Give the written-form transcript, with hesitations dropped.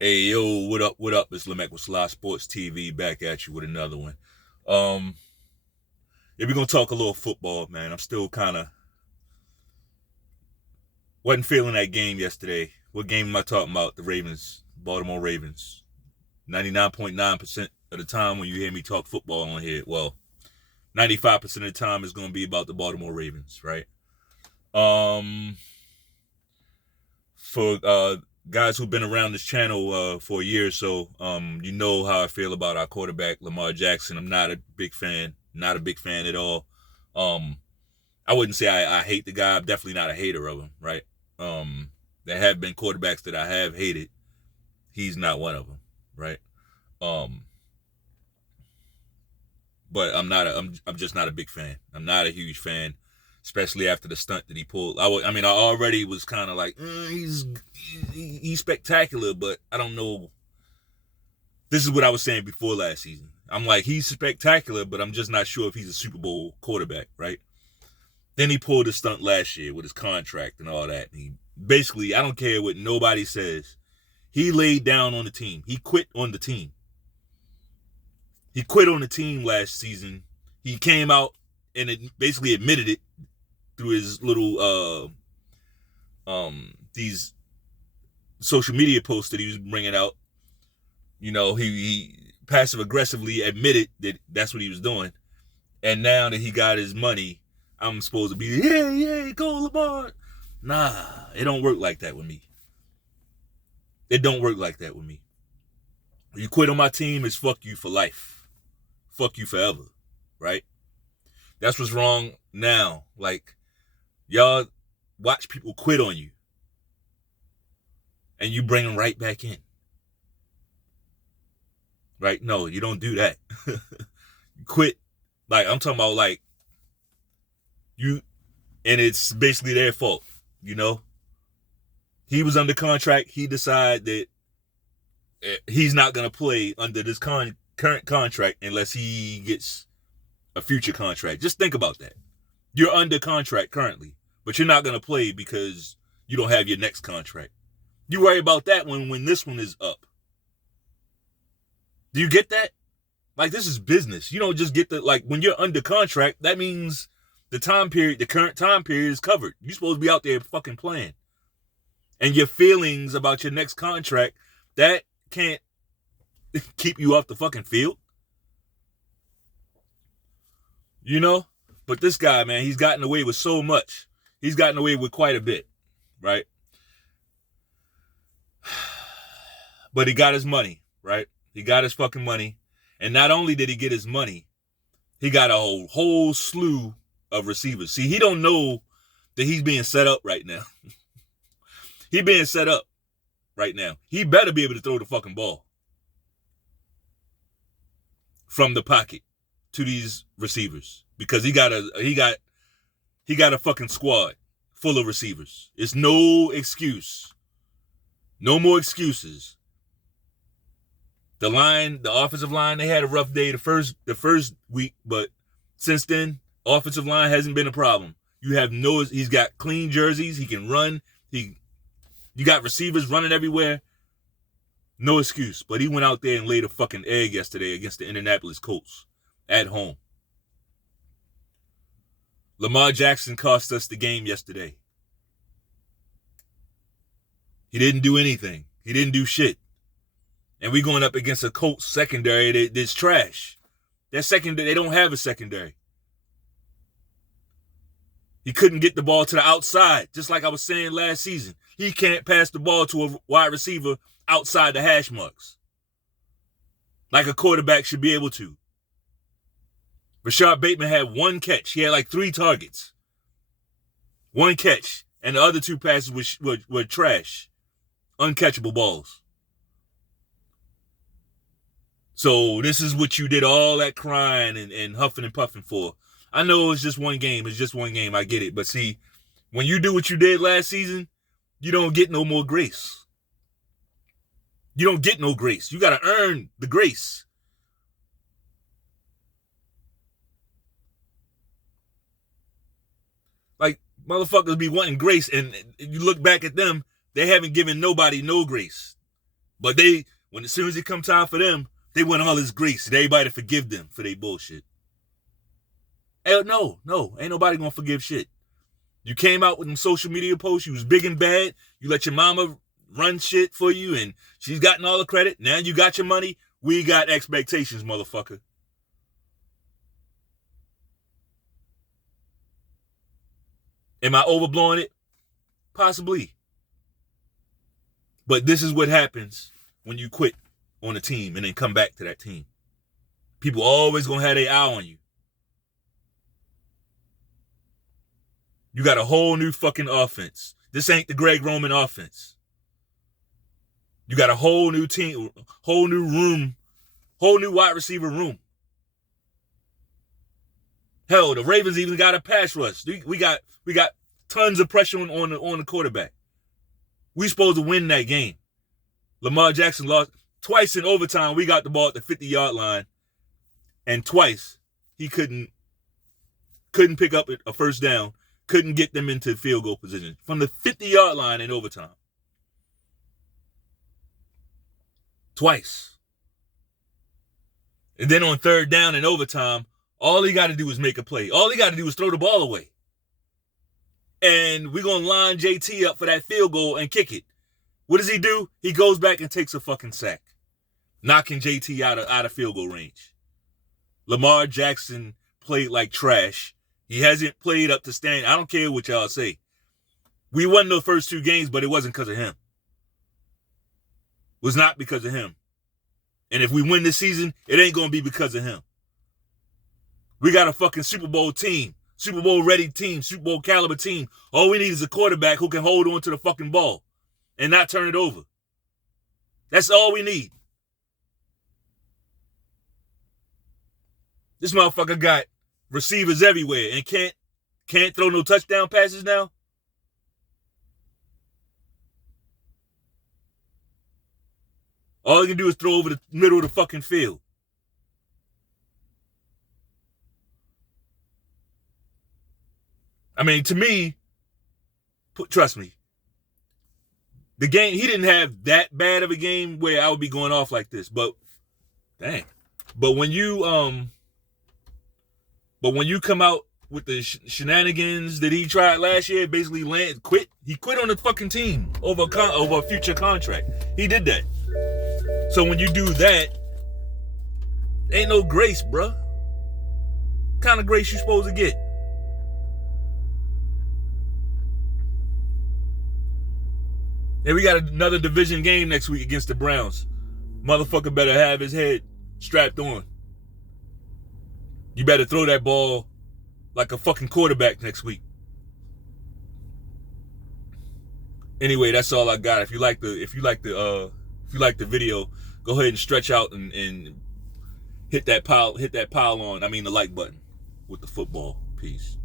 Hey yo, what up? What up? It's Lamar with Sly Sports TV back at you with another one. Um, yeah, we're gonna talk a little football, man. I'm still kind of wasn't feeling that game yesterday. What game am I talking about? The Ravens, Baltimore Ravens. 99.9% of the time when you hear me talk football on here, well, 95% of the time is gonna be about the Baltimore Ravens, right? Um, for guys who've been around this channel for a year or so, you know how I feel about our quarterback Lamar Jackson. I'm not a big fan, not a big fan at all. Um, I wouldn't say I hate the guy. I'm definitely not a hater of him, right? Um, there have been quarterbacks that I have hated. He's not one of them, right? Um, but I'm just not a big fan. I'm not a huge fan, especially after the stunt that he pulled. I mean, I already was kind of like, he's spectacular, but I don't know. This is what I was saying before last season. I'm like, he's spectacular, but I'm just not sure if he's a Super Bowl quarterback, right? Then he pulled a stunt last year with his contract and all that. And he basically, I don't care what nobody says. He laid down on the team. He quit on the team. He quit on the team last season. He came out and basically admitted it through his little these social media posts that he was bringing out. You know, he passive aggressively admitted that that's what he was doing. And now that he got his money, I'm supposed to be, yeah, go Lamar. Nah, it don't work like that with me. It don't work like that with me. You quit on my team, it's fuck you for life. Fuck you forever, right? That's what's wrong now. Like, y'all watch people quit on you and you bring them right back in. Right? No, you don't do that. You quit. Like, I'm talking about, like, you, and it's basically their fault, you know? He was under contract. He decided that he's not going to play under this current contract unless he gets a future contract. Just think about that. You're under contract currently, but you're not going to play because you don't have your next contract. You worry about that when this one is up. Do you get that? Like, this is business. You don't just get the, like, when you're under contract, that means the time period, the current time period is covered. You're supposed to be out there fucking playing. And your feelings about your next contract, that can't keep you off the fucking field. You know? But this guy, man, he's gotten away with so much. He's gotten away with quite a bit, right? But he got his money, right? He got his fucking money. And not only did he get his money, he got a whole slew of receivers. See, he don't know that he's being set up right now. He being set up right now. He better be able to throw the fucking ball from the pocket to these receivers because he got a fucking squad full of receivers. It's no excuse. No more excuses. The offensive line, they had a rough day the first week, but since then, offensive line hasn't been a problem. He's got clean jerseys, he can run, you got receivers running everywhere. No excuse. But he went out there and laid a fucking egg yesterday against the Indianapolis Colts at home. Lamar Jackson cost us the game yesterday. He didn't do anything. He didn't do shit. And we going up against a Colts secondary that's trash. That secondary, they don't have a secondary. He couldn't get the ball to the outside, just like I was saying last season. He can't pass the ball to a wide receiver outside the hash marks, like a quarterback should be able to. Rashad Bateman had one catch. He had like 3 targets. One catch. And the other 2 passes were trash. Uncatchable balls. So this is what you did all that crying and huffing and puffing for. I know it's just one game. It's just one game. I get it. But see, when you do what you did last season, you don't get no more grace. You don't get no grace. You got to earn the grace. Like, motherfuckers be wanting grace, and you look back at them, they haven't given nobody no grace. But as soon as it come time for them, they want all this grace and everybody to forgive them for their bullshit. Hell no, ain't nobody gonna forgive shit. You came out with them social media posts, you was big and bad, you let your mama run shit for you and she's gotten all the credit. Now you got your money, we got expectations, motherfucker. Am I overblowing it? Possibly. But this is what happens when you quit on a team and then come back to that team. People always gonna have their eye on you. You got a whole new fucking offense. This ain't the Greg Roman offense. You got a whole new team, whole new room, whole new wide receiver room. Hell, the Ravens even got a pass rush. We got tons of pressure on the quarterback. We supposed to win that game. Lamar Jackson lost twice in overtime. We got the ball at the 50-yard line, and twice he couldn't pick up a first down. Couldn't get them into field goal position from the 50-yard line in overtime. Twice. And then on third down in overtime, all he got to do is make a play. All he got to do is throw the ball away. And we're going to line JT up for that field goal and kick it. What does he do? He goes back and takes a fucking sack, knocking JT out of field goal range. Lamar Jackson played like trash. He hasn't played up to stand. I don't care what y'all say. We won the first two games, but it wasn't because of him. It was not because of him. And if we win this season, it ain't going to be because of him. We got a fucking Super Bowl team, Super Bowl ready team, Super Bowl caliber team. All we need is a quarterback who can hold on to the fucking ball and not turn it over. That's all we need. This motherfucker got receivers everywhere and can't throw no touchdown passes now. All he can do is throw over the middle of the fucking field. I mean, to me, trust me, the game, he didn't have that bad of a game where I would be going off like this. But, dang. But when you come out with the shenanigans that he tried last year, basically he quit on the fucking team over a future contract. He did that. So when you do that, ain't no grace, bruh. What kind of grace you supposed to get? And we got another division game next week against the Browns. Motherfucker better have his head strapped on. You better throw that ball like a fucking quarterback next week. Anyway, that's all I got. If you like the video, go ahead and stretch out and hit that pile on. I mean the like button with the football. Peace.